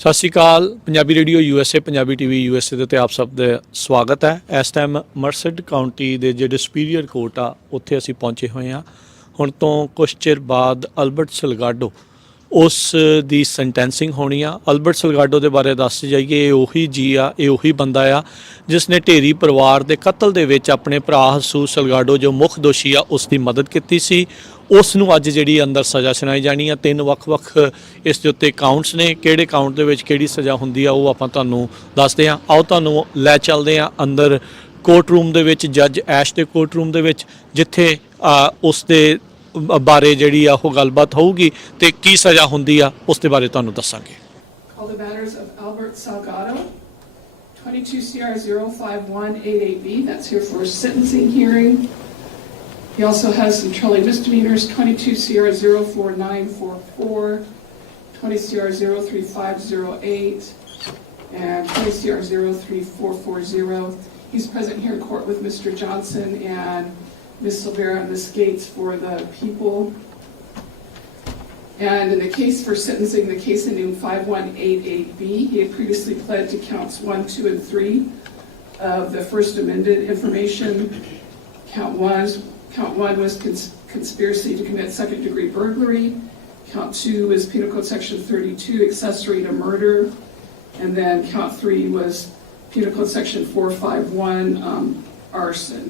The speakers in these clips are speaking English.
ਸਤਿ ਸ਼੍ਰੀ ਅਕਾਲ। Punjabi radio USA, Punjabi TV USA ਦੇ ਉੱਤੇ ਆਪ ਸਭ ਦਾ ਸਵਾਗਤ ਹੈ। ਇਸ ਟਾਈਮ ਮਰਸਡ ਕਾਉਂਟੀ ਦੇ ਜਿਹੜੇ ਸੁਪੀਰੀਅਰ ਕੋਰਟ ਆ ਉੱਥੇ ਅਸੀਂ ਪਹੁੰਚੇ ਹੋਏ ਹਾਂ। ਹੁਣ ਤੋਂ ਕੁਛ ਚਿਰ ਬਾਅਦ ਅਲਬਰਟ ਸਲਗਾਡੋ ਉਸ ਦੀ ਸੈਂਟੈਂਸਿੰਗ ਹੋਣੀ ਆ। ਅਲਬਰਟ ਸਲਗਾਡੋ ਦੇ ਬਾਰੇ ਦੱਸ ਜਾਈਏ, ਇਹ ਉਹੀ ਜੀ ਆ, ਇਹ ਉਹੀ ਬੰਦਾ ਆ ਜਿਸ ਨੇ ਢੇਰੀ ਪਰਿਵਾਰ ਦੇ ਕਤਲ ਦੇ ਵਿੱਚ ਆਪਣੇ ਭਰਾ ਹਸੂਸ ਸਲਗਾਡੋ ਜੋ ਮੁੱਖ ਦੋਸ਼ੀ ਆ ਉਸ ਦੀ ਮਦਦ ਕੀਤੀ ਸੀ। ਉਸ ਨੂੰ ਅੱਜ ਜਿਹੜੀ ਅੰਦਰ ਸਜ਼ਾ ਸੁਣਾਈ ਜਾਣੀ ਆ। 3 ਵੱਖ-ਵੱਖ ਇਸ ਦੇ ਉੱਤੇ ਕਾਊਂਟਸ ਨੇ। ਕਿਹੜੇ ਕਾਊਂਟ ਦੇ ਵਿੱਚ ਕਿਹੜੀ ਸਜ਼ਾ ਹੁੰਦੀ ਆ ਉਹ ਆਪਾਂ ਤੁਹਾਨੂੰ ਦੱਸਦੇ ਹਾਂ। ਆਓ ਤੁਹਾਨੂੰ ਲੈ ਚੱਲਦੇ ਹਾਂ ਅੰਦਰ ਕੋਰਟ ਰੂਮ ਦੇ ਵਿੱਚ, ਜੱਜ ਐਸ਼ ਦੇ ਕੋਰਟ ਰੂਮ ਦੇ ਵਿੱਚ, ਜਿੱਥੇ ਉਸ ਦੇ ਬਾਰੇ ਜਿਹੜੀ ਆ ਉਹ ਗੱਲਬਾਤ ਹੋਊਗੀ ਤੇ ਕੀ ਸਜ਼ਾ ਹੁੰਦੀ ਆ ਉਸ ਦੇ ਬਾਰੇ ਤੁਹਾਨੂੰ ਦੱਸਾਂਗੇ। Call the matters of Alberto Salgado, 22 CR 05188B. That's here for sentencing hearing. He also has some Charlie misdemeanors, 22 CR 04944, 20 CR 03508, and 20 CR 03440. He's present here in court with Mr. Johnson and Ms. Silvera and Ms. Gates for the people. And in the case for sentencing, the case ending 5188B, he had previously pled to counts 1, 2, and 3 of the first amended information. Count one was conspiracy to commit second-degree burglary. Count 2 was Penal Code Section 32, accessory to murder. And then count 3 was Penal Code Section 451, arson.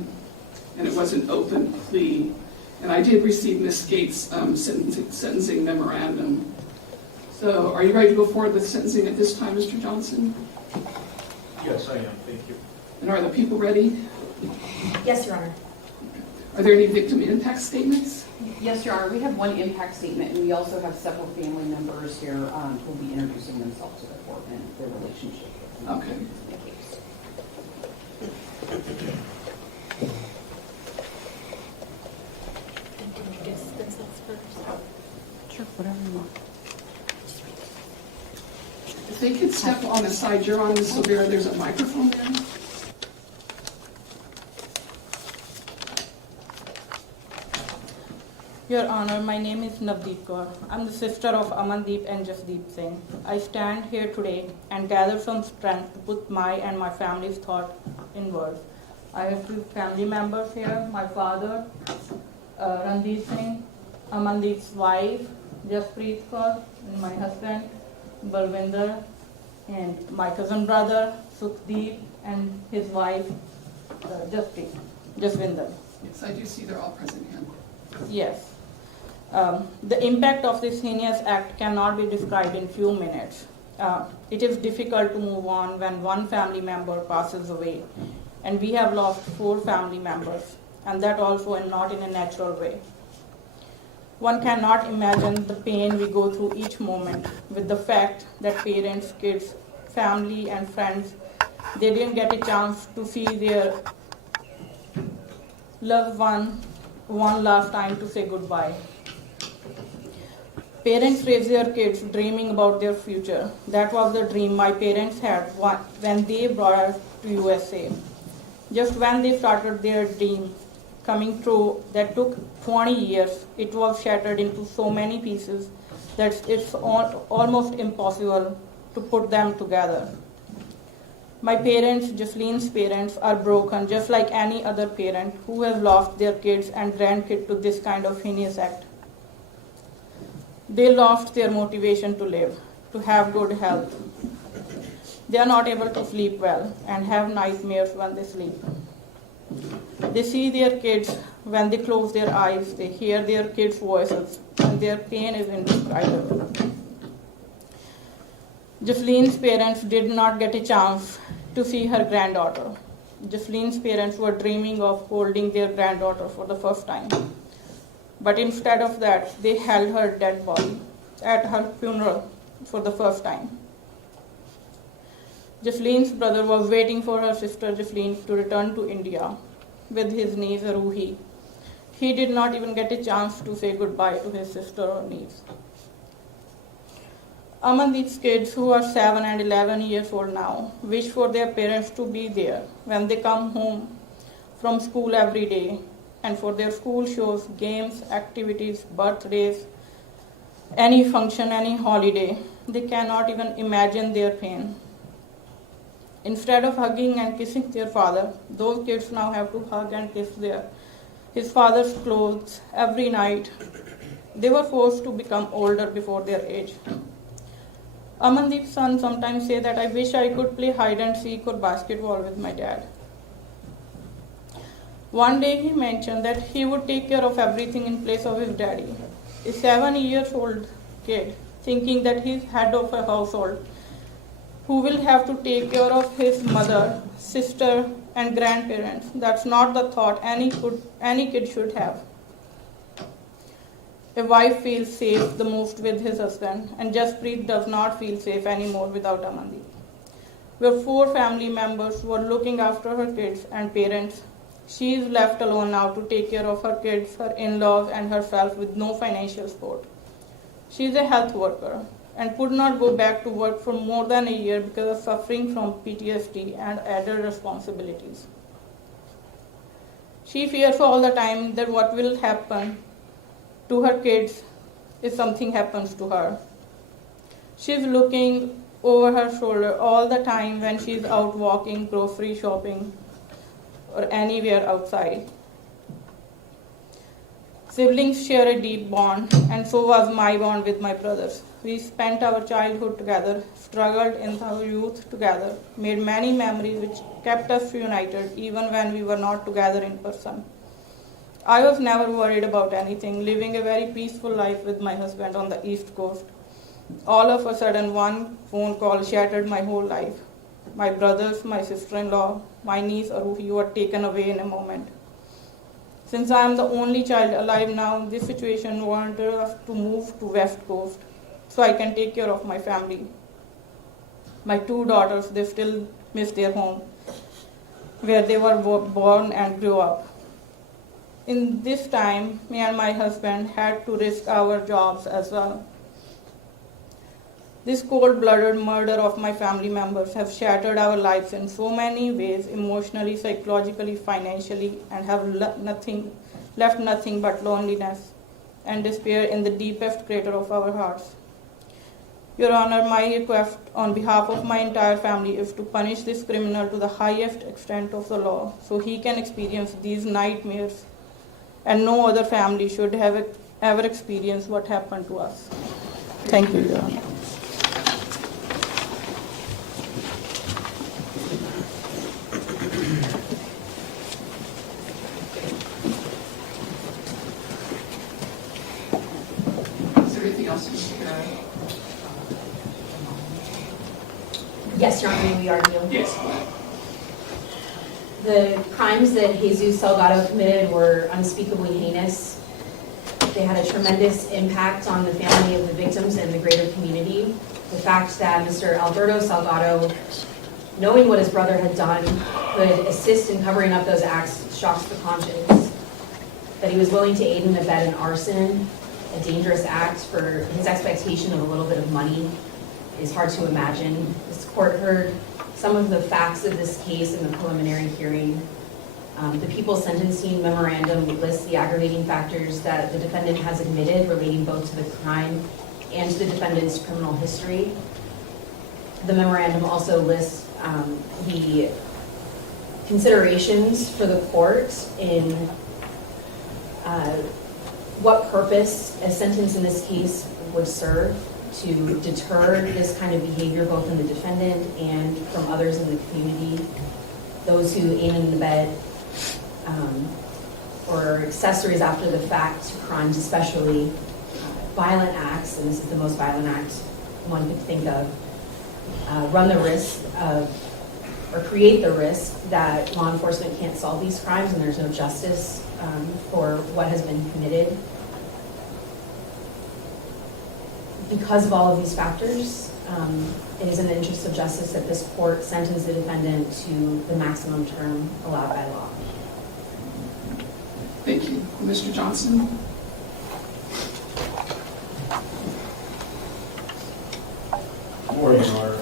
And it was an open plea. And I did receive Ms. Gates' sentencing memorandum. So are you ready to go forward with sentencing at this time, Mr. Johnson? Yes, I am. Thank you. And are the people ready? Yes, Your Honor. Are there any victim impact statements? Yes, Your Honor. We have one impact statement, and we also have several family members here who will be introducing themselves to the court and their relationship with Okay. the case. Sure, whatever you want. If they could step on the side you're on, Ms. Silvera, there's a microphone there. Your Honor, my name is Jasleen Kaur. I'm the sister of Amandeep and Jasdeep Singh. I stand here today and gather some strength to put my and my family's thought in words. I have 2 family members here, my father, Randeep Singh, Amandeep's wife, Jaspreet Kaur, and my husband, Balwinder, and my cousin brother, Sukhdeep, and his wife, Jaswinder. Yes, I do see they're all present here. Yes. The impact of this heinous act cannot be described in few minutes. It is difficult to move on when one family member passes away, and we have lost 4 family members, and that also not in a natural way. One cannot imagine the pain we go through each moment with the fact that parents, kids, family, and friends, they didn't get a chance to see their loved one last time to say goodbye. Parents raise their kids dreaming about their future. That was the dream my parents had when they brought us to USA. Just when they started their dream coming true, that took 20 years. It was shattered into so many pieces that it's almost impossible to put them together. My parents, Jasleen's parents, are broken just like any other parent who has lost their kids and grandkids to this kind of heinous act. They lost their motivation to live, to have good health. They are not able to sleep well and have nightmares when they sleep. They see their kids when they close their eyes, they hear their kids' voices, and their pain is indescribable. Jasleen's parents did not get a chance to see her granddaughter. Jasleen's parents were dreaming of holding their granddaughter for the first time. But instead of that, they held her dead body at her funeral for the first time. Jasleen's brother was waiting for her sister Jasleen to return to India with his niece Aroohi. He did not even get a chance to say goodbye to his sister or niece. Amandeep's kids, who are 7 and 11 years old now, wish for their parents to be there when they come home from school every day, and for their school shows, games, activities, birthdays, any function, any holiday, they cannot even imagine their pain. Instead of hugging and kissing their father, those kids now have to hug and kiss his father's clothes every night. They were forced to become older before their age. Amandeep's son sometimes say that I wish I could play hide and seek or basketball with my dad. One day he mentioned that he would take care of everything in place of his daddy. A 7-year-old kid thinking that he's head of a household who will have to take care of his mother, sister, and grandparents. That's not the thought any kid should have. A wife feels safe the most with his husband, and Jaspreet does not feel safe anymore without Amandeep. We have 4 family members who are looking after her kids and parents. She is left alone now to take care of her kids, her in-laws, and herself with no financial support. She is a health worker and could not go back to work for more than a year because of suffering from PTSD and added responsibilities. She fears all the time that what will happen to her kids if something happens to her. She's looking over her shoulder all the time when she's out walking, grocery shopping, or anywhere outside. Siblings share a deep bond, and so was my bond with my brothers. We spent our childhood together, struggled in our youth together, made many memories which kept us united even when we were not together in person. I was never worried about anything, living a very peaceful life with my husband on the East Coast. All of a sudden, one phone call shattered my whole life. My brothers, my sister-in-law, my niece Aroohi were taken away in a moment. Since I am the only child alive now, this situation wanted us to move to West Coast so I can take care of my family. My 2 daughters, they still miss their home, where they were born and grew up. In this time, me and my husband had to risk our jobs as well. This cold-blooded murder of my family members have shattered our lives in so many ways, emotionally, psychologically, financially, and have left nothing but loneliness and despair in the deepest crater of our hearts. Your Honor, my request on behalf of my entire family is to punish this criminal to the highest extent of the law so he can experience these nightmares and no other family should have ever experienced what happened to us. Thank you, Your Honor. Is there anything else you should add? Yes, Your Honor, may we argue? Yes. The crimes that Jesus Salgado committed were unspeakably heinous. They had a tremendous impact on the family of the victims and the greater community. The fact that Mr. Alberto Salgado, knowing what his brother had done, could assist in covering up those acts shocks the conscience. That he was willing to aid and abet an arson, a dangerous act for his expectation of a little bit of money, is hard to imagine. This court heard some of the facts of this case in the preliminary hearing. The People's Sentencing Memorandum lists the aggravating factors that the defendant has admitted relating both to the crime and to the defendant's criminal history. The memorandum also lists the considerations for the court in what purpose a sentence in this case would serve to deter this kind of behavior both in the defendant and from others in the community, those who aid and abet or accessories after the fact to crimes, especially violent acts, and this is the most violent act one could think of, run the risk of, or create the risk that law enforcement can't solve these crimes and there's no justice for what has been committed. Because of all of these factors, it is in the interest of justice that this court sentence the defendant to the maximum term allowed by law. Thank you. Mr. Johnson? Good morning, Your Honor.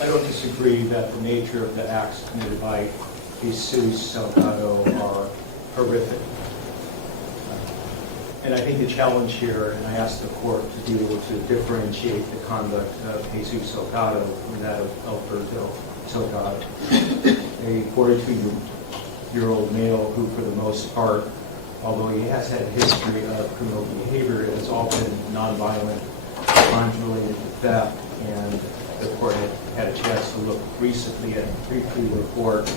I don't disagree that the nature of the acts committed by Jesus Salgado are horrific. And I think the challenge here, and I asked the court to be able to differentiate the conduct of Jesus Salgado from that of Alberto Salgado, a 42-year-old male who, for the most part, although he has had a history of criminal behavior, it has all been nonviolent crimes related to theft. And the court had a chance to look recently at a pre-plea report.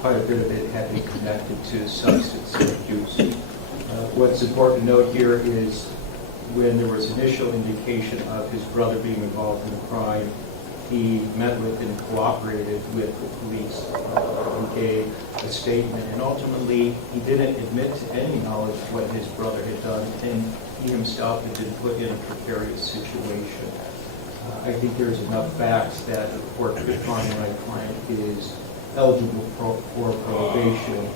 Quite a bit of it had been connected to substance abuse. What's important to note here is when there was initial indication of his brother being involved in the crime, he met with and cooperated with the police. He gave a statement, and ultimately he didn't admit to any knowledge of what his brother had done, and he himself had been put in a precarious situation. I think there's enough facts that the court could find my client is eligible for probation.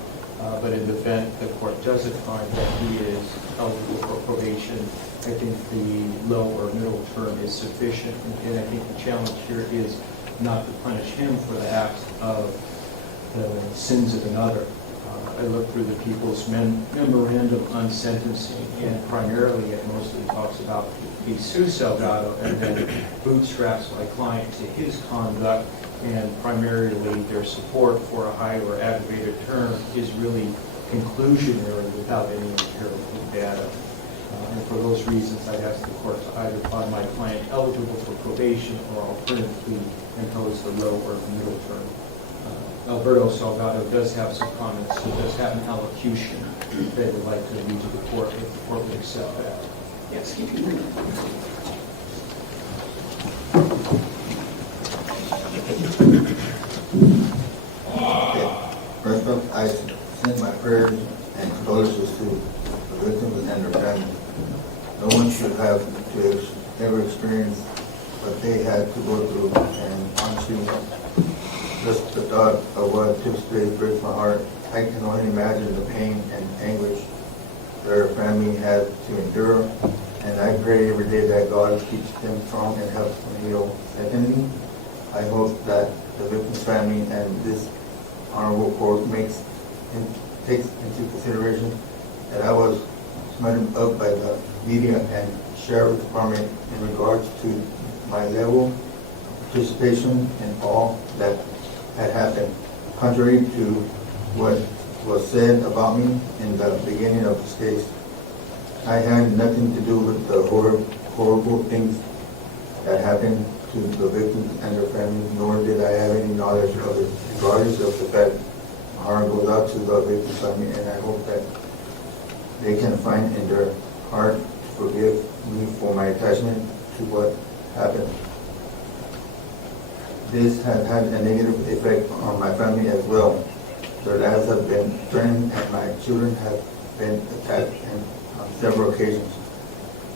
But in the event the court doesn't find that he is eligible for probation, I think the low or middle term is sufficient. And I think the challenge here is not to punish him for the acts of the sins of another. I looked through the people's memorandum on sentencing, and primarily it mostly talks about Jesus Salgado and then bootstraps my client to his conduct, and primarily their support for a high or aggravated term is really conclusionary without any empirical data. And for those reasons, I'd ask the court to either find my client eligible for probation or alternatively impose the low or middle term. Alberto Salgado does have some comments. He does have an allocution that he would like to read to the court if the court would accept that. Yes, he can read it. First up, I send my prayers and condolences to the victims and their families. No one should have to ever experience what they had to go through, and honestly, just the thought of what took place breaks my heart. I can only imagine the pain and anguish their family had to endure, and I pray every day that God keeps them strong and helps them heal. Secondly, I hope that the victim's family and this honorable court takes into consideration that I was smothered up by the media and sheriff's department in regards to my level of participation in all that had happened. Contrary to what was said about me in the beginning of this case, I had nothing to do with the horrible things that happened to the victims and their families, nor did I have any knowledge of it. Regardless of the fact, my heart goes out to the victim's family, and I hope that they can find in their heart to forgive me for my attachment to what happened. This has had a negative effect on my family as well. Their lives have been threatened, and my children have been attacked on several occasions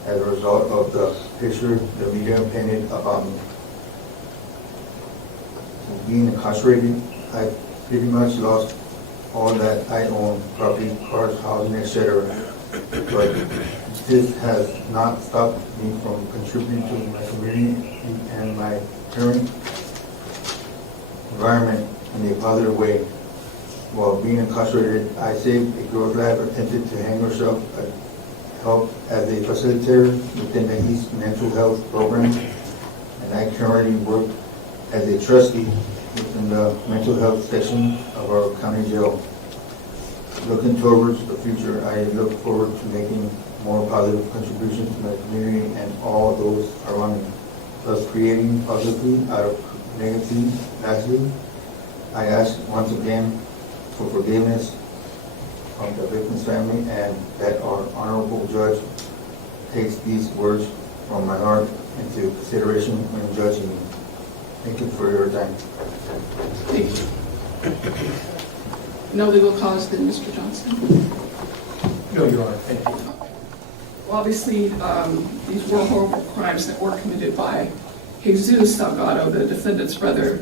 as a result of the picture the media painted about me. Being incarcerated, I pretty much lost all that I own: property, cars, housing, etc. But this has not stopped me from contributing to my community and my current environment in a positive way. While being incarcerated, I saved a girl's life, attempted to hang herself, helped as a facilitator within the East Mental Health Program, and I currently work as a trustee within the mental health section of our county jail. Looking towards the future, I look forward to making more positive contributions to my community and all those around me, thus creating positivity out of negativity. Lastly, I ask once again for forgiveness from the victim's family, and that our honorable judge takes these words from my heart into consideration when judging me. Thank you for your time. Thank you. No legal cause then, Mr. Johnson? No, Your Honor, thank you. Well, obviously, these were horrible crimes that were committed by Jesus Salgado, the defendant's brother.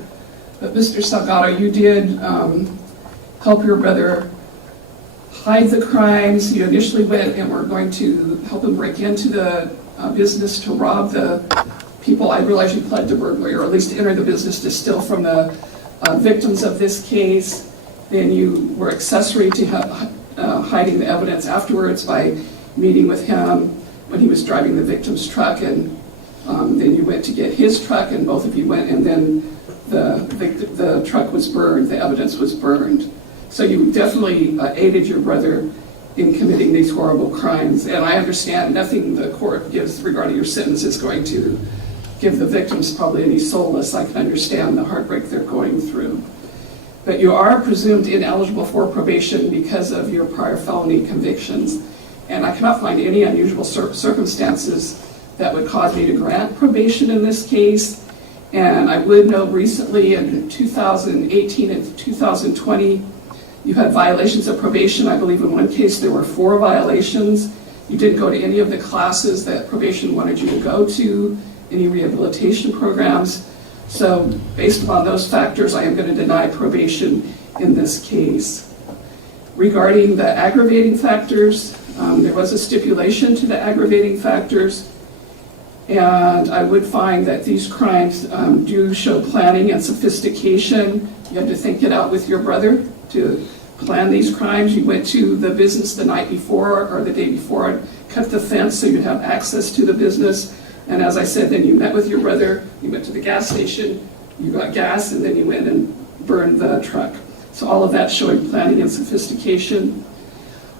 But Mr. Salgado, you did help your brother hide the crimes. You initially went and were going to help him break into the business to rob the people. I realize you pled to burglary, or at least to enter the business to steal from the victims of this case. Then you were accessory to hiding the evidence afterwards by meeting with him when he was driving the victim's truck, and then you went to get his truck, and both of you went, and then the truck was burned, the evidence was burned. So you definitely aided your brother in committing these horrible crimes. And I understand nothing the court gives regarding your sentence is going to give the victims probably any solace. I can understand the heartbreak they're going through. But you are presumed ineligible for probation because of your prior felony convictions. And I cannot find any unusual circumstances that would cause me to grant probation in this case. And I would note recently in 2018 and 2020, you had violations of probation. I believe in one case there were 4 violations. You didn't go to any of the classes that probation wanted you to go to, any rehabilitation programs. So based upon those factors, I am going to deny probation in this case. Regarding the aggravating factors, there was a stipulation to the aggravating factors. And I would find that these crimes do show planning and sophistication. You had to think it out with your brother to plan these crimes. You went to the business the night before or the day before and cut the fence so you'd have access to the business. And as I said, then you met with your brother, you went to the gas station, you got gas, and then you went and burned the truck. So all of that showing planning and sophistication.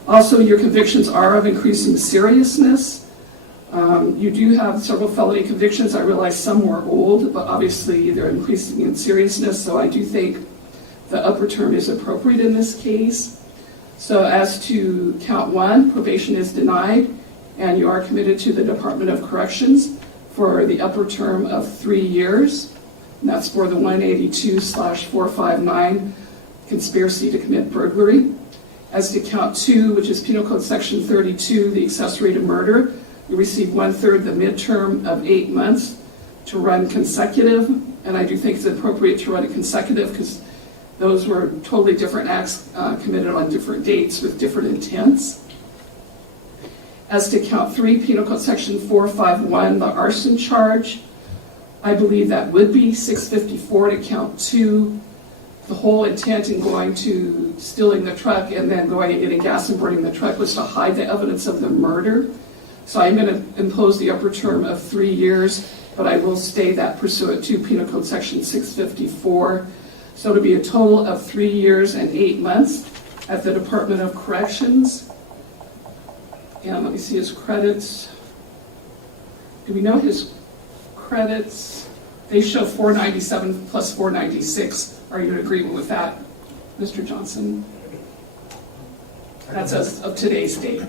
Also, your convictions are of increasing seriousness. You do have several felony convictions. I realize some were old, but obviously they're increasing in seriousness, so I do think the upper term is appropriate in this case. So as to count 1, probation is denied, and you are committed to the Department of Corrections for the upper term of 3 years. And that's for the 182/459 conspiracy to commit burglary. As to count 2, which is Penal Code Section 32, the accessory to murder, you receive 1/3 the midterm of 8 months to run consecutive. And I do think it's appropriate to run it consecutive because those were totally different acts committed on different dates with different intents. As to count 3, Penal Code Section 451, the arson charge, I believe that would be 654 to count 2. The whole intent in going to stealing the truck and then going and getting gas and burning the truck was to hide the evidence of the murder. So I'm going to impose the upper term of 3 years, but I will stay that pursuant to Penal Code Section 654. So it'll be a total of 3 years and 8 months at the Department of Corrections. And let me see his credits. Do we know his credits? They show 497 plus 496. Are you in agreement with that, Mr. Johnson? That's as of today's date.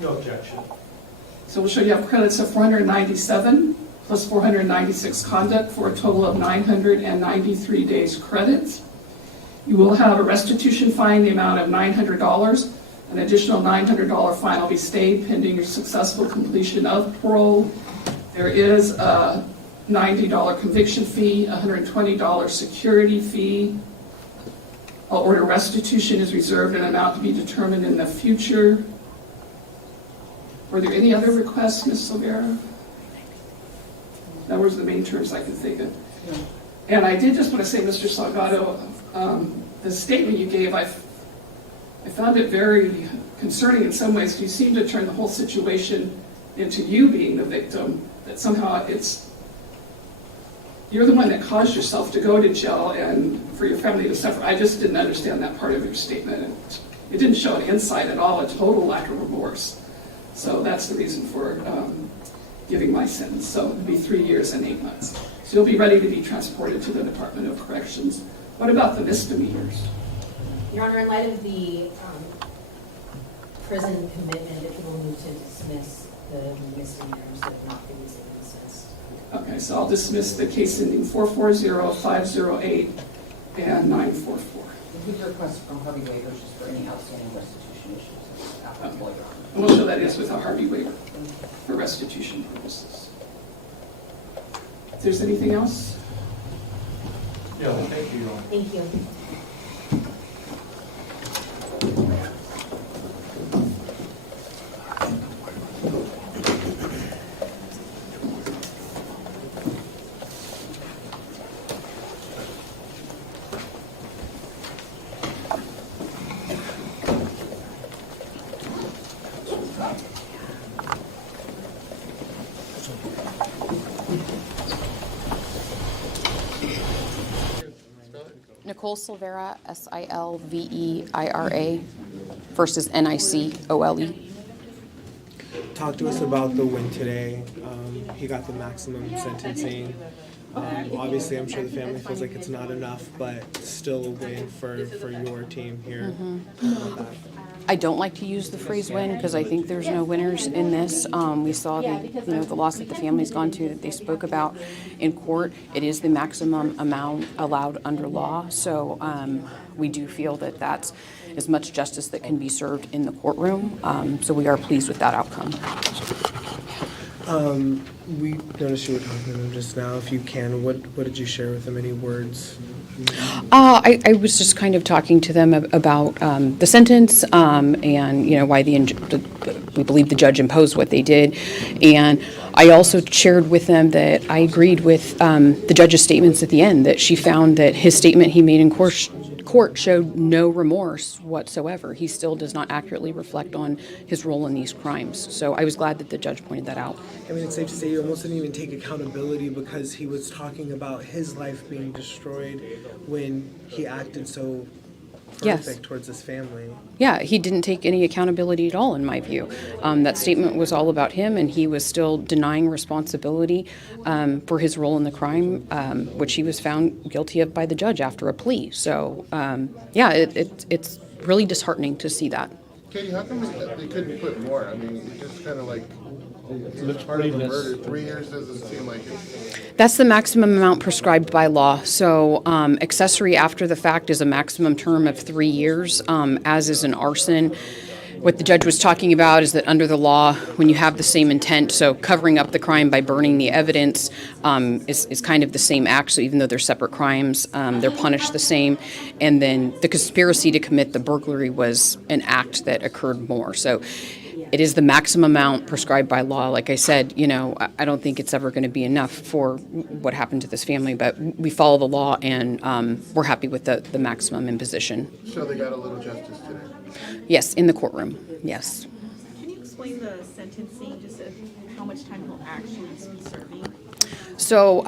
No objection. So we'll show you have credits of 497 plus 496 conduct for a total of 993 days credits. You will have a restitution fine in the amount of $900. An additional $900 fine will be stayed pending your successful completion of parole. There is a $90 conviction fee, $120 security fee. All order restitution is reserved an amount to be determined in the future. Were there any other requests, Ms. Silvera? That was the main terms I could think of. Yeah. And I did just want to say, Mr. Salgado, the statement you gave, I found it very concerning in some ways. You seem to turn the whole situation into you being the victim, that somehow you're the one that caused yourself to go to jail and for your family to suffer. I just didn't understand that part of your statement. It didn't show an insight at all, a total lack of remorse. So that's the reason for giving my sentence. So it'll be 3 years and 8 months. So you'll be ready to be transported to the Department of Corrections. What about the misdemeanors? Your Honor, in light of the prison commitment, if you will move to dismiss the misdemeanors that have not previously been dismissed. Okay, so I'll dismiss the case ending 440, 508, and 944. With request from Harvey waivers just for any outstanding restitution issues. Applicable, Your Honor. And we'll show that is with a Harvey waiver for restitution purposes. If there's anything else? Yeah, well, thank you, Your Honor. Thank you. Nicole Silvera, Silveira. First is Nicole. Talk to us about the win today. He got the maximum sentencing. Obviously, I'm sure the family feels like it's not enough, but still a win for your team here. About that. I don't like to use the phrase win because I think there's no winners in this. We saw the loss that the family's gone to that they spoke about in court. It is the maximum amount allowed under law. So we do feel that that's as much justice that can be served in the courtroom. So we are pleased with that outcome. We noticed you were talking to them just now. If you can, what did you share with them? Any words? I was just kind of talking to them about the sentence and why we believe the judge imposed what they did, and I also shared with them that I agreed with the judge's statements at the end, that she found that his statement he made in court showed no remorse whatsoever. He still does not accurately reflect on his role in these crimes. So I was glad that the judge pointed that out. I mean, it's safe to say you almost didn't even take accountability because he was talking about his life being destroyed when he acted so horrific towards his family. Yeah, he didn't take any accountability at all, in my view. That statement was all about him, and he was still denying responsibility for his role in the crime, which he was found guilty of by the judge after a plea. So, it's really disheartening to see that. Katie, how come they couldn't put more? I mean, it just kind of like, it's part of the murder. 3 years doesn't seem like it. That's the maximum amount prescribed by law. So accessory after the fact is a maximum term of 3 years, as is an arson. What the judge was talking about is that under the law, when you have the same intent, so covering up the crime by burning the evidence is kind of the same act. So even though they're separate crimes, they're punished the same. And then the conspiracy to commit the burglary was an act that occurred more. So it is the maximum amount prescribed by law. Like I said, I don't think it's ever going to be enough for what happened to this family, but we follow the law, and we're happy with the maximum imposition. So they got a little justice today? Yes, in the courtroom, yes. Can you explain the sentencing, just how much time he'll actually be serving? So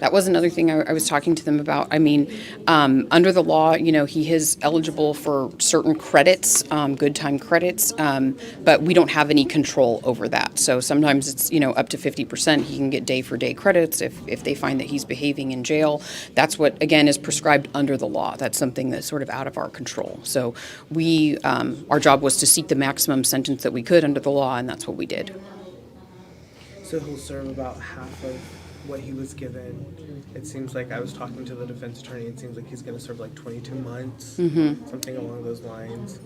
that was another thing I was talking to them about. I mean, under the law, he is eligible for certain credits, good time credits, but we don't have any control over that. So sometimes it's, up to 50%. He can get day-for-day credits if they find that he's behaving in jail. That's what, again, is prescribed under the law. That's something that's sort of out of our control. So our job was to seek the maximum sentence that we could under the law, and that's what we did. So he'll serve about half of what he was given. It seems like, I was talking to the defense attorney, it seems like he's going to serve like 22 months, something along those lines.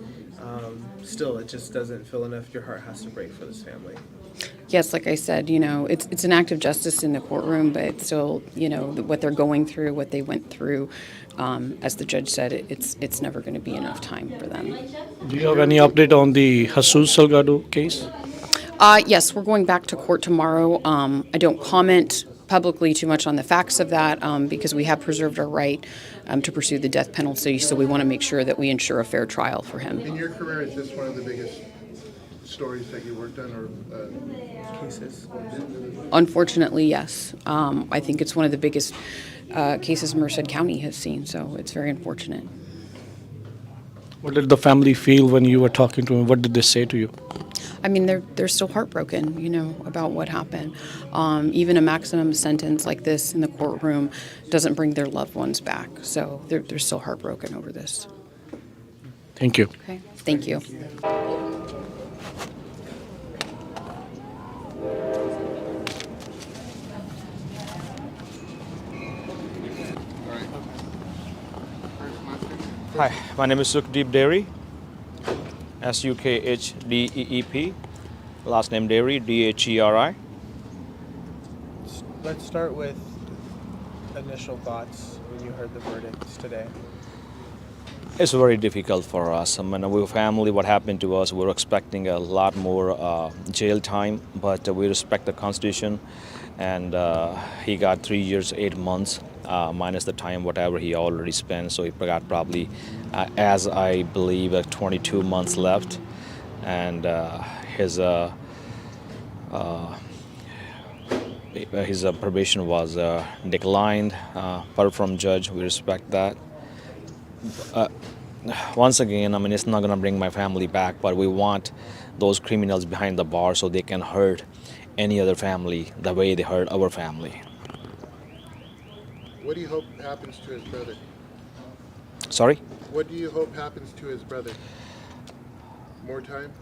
Still, it just doesn't feel enough. Your heart has to break for this family. Yes, like I said, it's an act of justice in the courtroom, but still, what they're going through, what they went through, as the judge said, it's never going to be enough time for them. Do you have any update on the Jesus Salgado case? Yes, we're going back to court tomorrow. I don't comment publicly too much on the facts of that because we have preserved our right to pursue the death penalty, so we want to make sure that we ensure a fair trial for him. In your career, is this one of the biggest stories that you worked on, or Cases? Unfortunately, yes. I think it's one of the biggest cases Merced County has seen, so it's very unfortunate. What did the family feel when you were talking to them? What did they say to you? I mean, they're still heartbroken, about what happened. Even a maximum sentence like this in the courtroom doesn't bring their loved ones back. So they're still heartbroken over this. Thank you. Okay, thank you. Hi, my name is Jasdeep Dheri, Sukhddeep, last name Dheri, Dheri. Let's start with initial thoughts when you heard the verdicts today. It's very difficult for us. I mean, we family, what happened to us, we were expecting a lot more jail time, but we respect the Constitution, and he got 3 years, 8 months, minus the time, whatever he already spent, so he got probably, as I believe, 22 months left, and his probation was declined, but from judge, we respect that. once again, I mean, it's not going to bring my family back, but we want those criminals behind the bar so they can hurt any other family the way they hurt our family. What do you hope happens to his brother? Sorry? What do you hope happens to his brother? More time?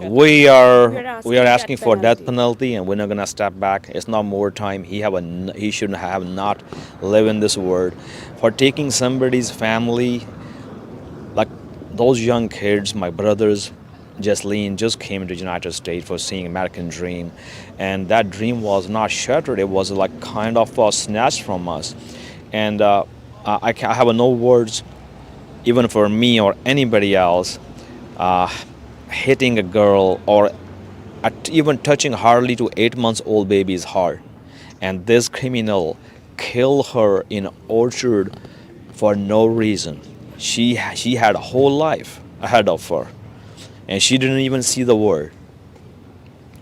We are asking for death penalty, and we're not gonna step back. It's not more time. He shouldn't have not live in this world for taking somebody's family, like those young kids. My brothers, Jasleen, just came to the United States for seeing American Dream, and that dream was not shattered. It was like kind of snatched from us, and I have no words, even for me or anybody else. Hitting a girl or even touching hardly to 8 months old baby is hard, and this criminal killed her in orchard for no reason. She had a whole life ahead of her, and she didn't even see the world.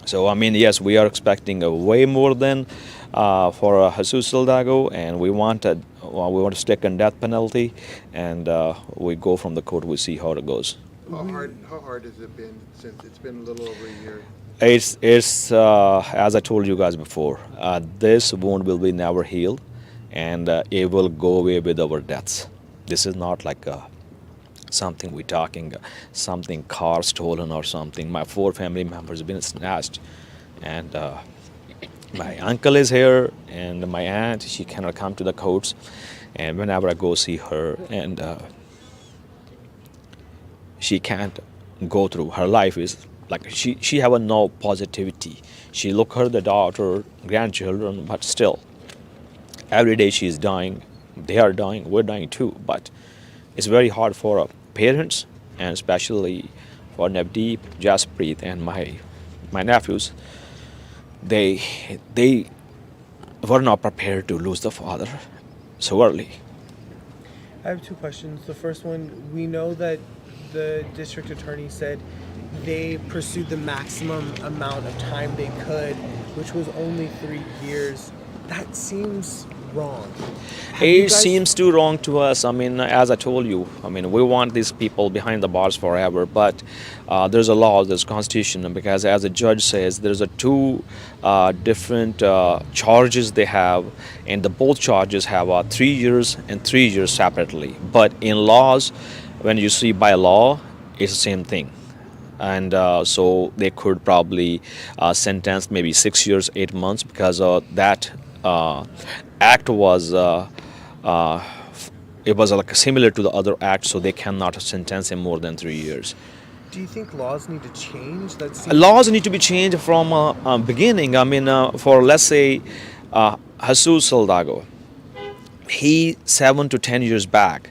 So I mean, yes, we are expecting a way more than for Jesus Salgado, and we want to stick in death penalty, and we go from the court. We see how it goes. How hard has it been since it's been a little over a year? It's as I told you guys before, this wound will be never healed, and it will go away with our deaths. This is not like something we're talking, something car stolen or something. My 4 family members have been snatched, and my uncle is here, and my aunt, she cannot come to the courts, and whenever I go see her, and she can't go through. Her life is like she have no positivity. She look her the daughter, grandchildren, but still, every day she's dying. They are dying. We're dying too. But it's very hard for parents, and especially for Navdeep, Jaspreet, and my nephews. They were not prepared to lose the father so early. I have 2 questions. The first one, we know that the district attorney said they pursued the maximum amount of time they could, which was only 3 years. That seems wrong. It seems too wrong to us. I mean, as I told you, I mean, we want these people behind the bars forever, but there's a law, there's constitution, because as the judge says, there's a 2 different charges they have, and both charges have 3 years and 3 years separately. But in laws, when you see by law, it's the same thing. And so they could probably sentence maybe 6 years, 8 months, because that act was it was like similar to the other act, so they cannot sentence him more than 3 years. Do you think laws need to change? Laws need to be changed from beginning. I mean, for let's say Jesus Salgado, he 7 to 10 years back,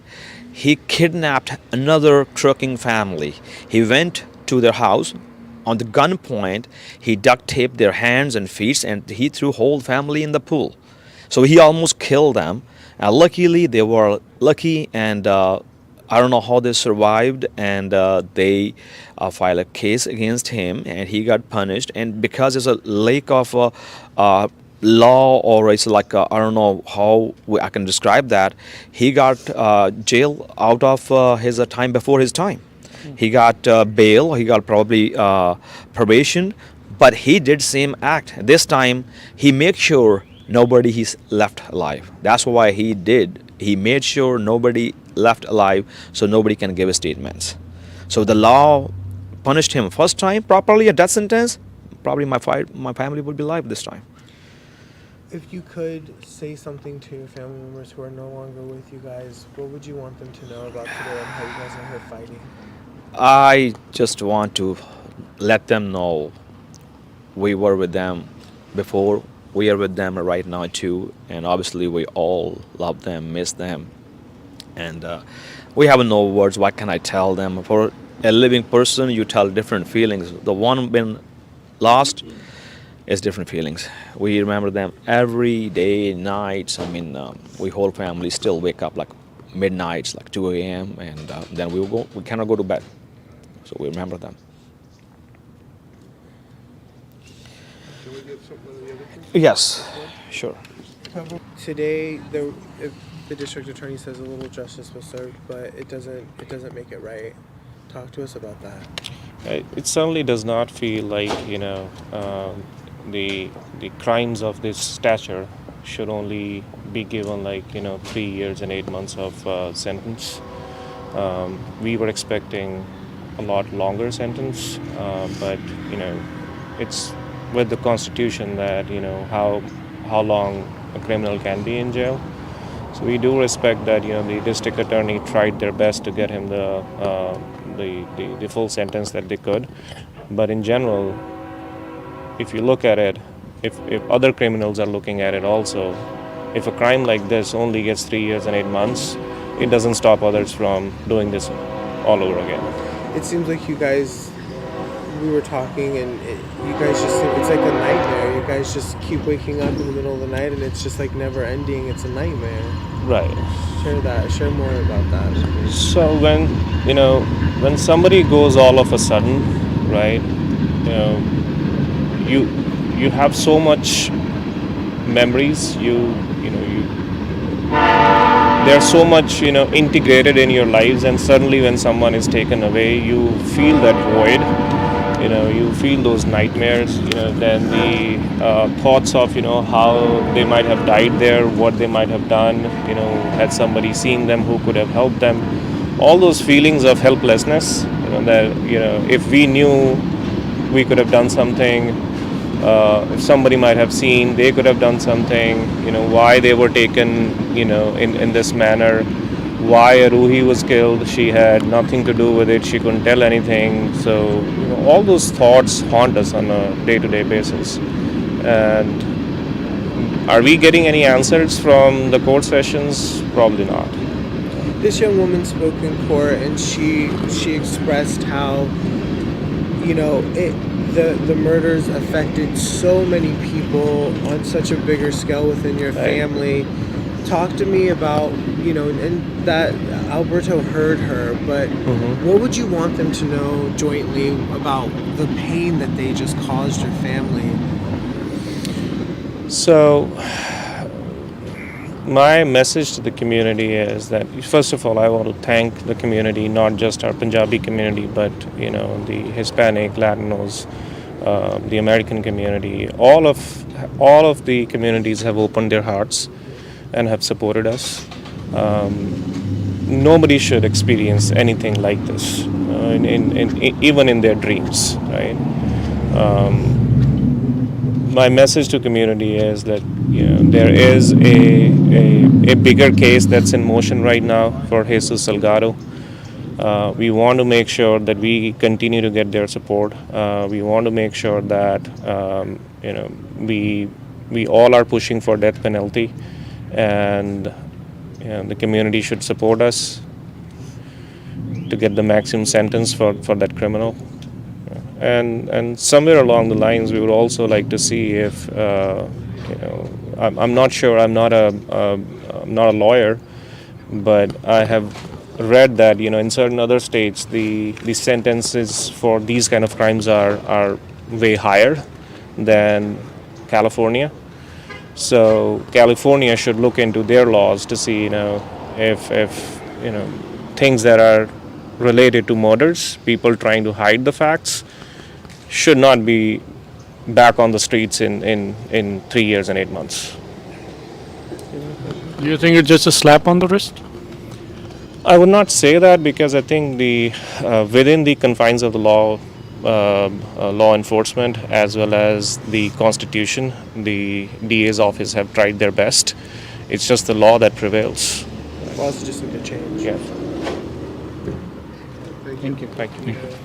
he kidnapped another trucking family. He went to their house on the gunpoint. He duct taped their hands and feet, and he threw whole family in the pool. So he almost killed them. Luckily, they were lucky, and I don't know how they survived, and they filed a case against him, and he got punished. And because there's a lack of law, or it's like I don't know how I can describe that, he got jail out of his time before his time. He got bail, he got probably probation, but he did same act. This time he made sure nobody he's left alive. That's why he did. He made sure nobody left alive, so nobody can give statements. So the law punished him first time properly, a death sentence. Probably my family would be alive this time. If you could say something to your family members who are no longer with you guys, what would you want them to know about today and how you guys are here fighting? I just want to let them know we were with them before, we are with them right now too, and obviously we all love them, miss them, and we have no words. What can I tell them? For a living person, you tell different feelings. The one been lost is different feelings. We remember them every day, nights. I mean, we whole family still wake up like midnights, like 2 a.m. and then we cannot go to bed. So we remember them. Can we get some of the other things? Yes, sure. Today, the district attorney says a little justice was served, but it doesn't make it right. Talk to us about that. It certainly does not feel like the crimes of this stature should only be given 3 years and 8 months of sentence. We were expecting a lot longer sentence, but it's with the Constitution that how long a criminal can be in jail. So we do respect that the district attorney tried their best to get him the full sentence that they could. But in general, if you look at it, if other criminals are looking at it also, if a crime like this only gets 3 years and 8 months, it doesn't stop others from doing this all over again. It seems like we were talking, and you guys it's like a nightmare. You guys just keep waking up in the middle of the night, and it's just like never ending. It's a nightmare. Right. Share more about that. So when somebody goes all of a sudden, right, you have so much memories, there's so much integrated in your lives, and suddenly when someone is taken away, you feel that void. You feel those nightmares. Then the thoughts of how they might have died there, what they might have done. Had somebody seen them who could have helped them. All those feelings of helplessness. That if we knew we could have done something. If somebody might have seen, they could have done something. Why they were taken. In this manner. Why Aroohi was killed, she had nothing to do with it, she couldn't tell anything. So all those thoughts haunt us on a day-to-day basis. And are we getting any answers from the court sessions? Probably not. This young woman spoke in court, and she expressed how the murders affected so many people on such a bigger scale within your family. Talk to me about, and that Alberto heard her, but what would you want them to know jointly about the pain that they just caused your family? So, my message to the community is that, first of all, I want to thank the community, not just our Punjabi community, but, the Hispanic, Latinos, the American community. All of the communities have opened their hearts and have supported us. Nobody should experience anything like this, even in their dreams, right? My message to community is that there is a bigger case that's in motion right now for Jesus Salgado. We want to make sure that we continue to get their support. We want to make sure that we all are pushing for death penalty. And the community should support us to get the maximum sentence for that criminal. And somewhere along the lines, we would also like to see if I'm not sure. I'm not a lawyer, but I have read that in certain other states the sentences for these kind of crimes are way higher than California. So California should look into their laws to see, if things that are related to murders, people trying to hide the facts, should not be back on the streets in 3 years and 8 months. Do you think it's just a slap on the wrist? I would not say that, because I think within the confines of the law, law enforcement as well as the Constitution, the DA's office have tried their best. It's just the law that prevails. Laws just need to change. Yeah. Thank you.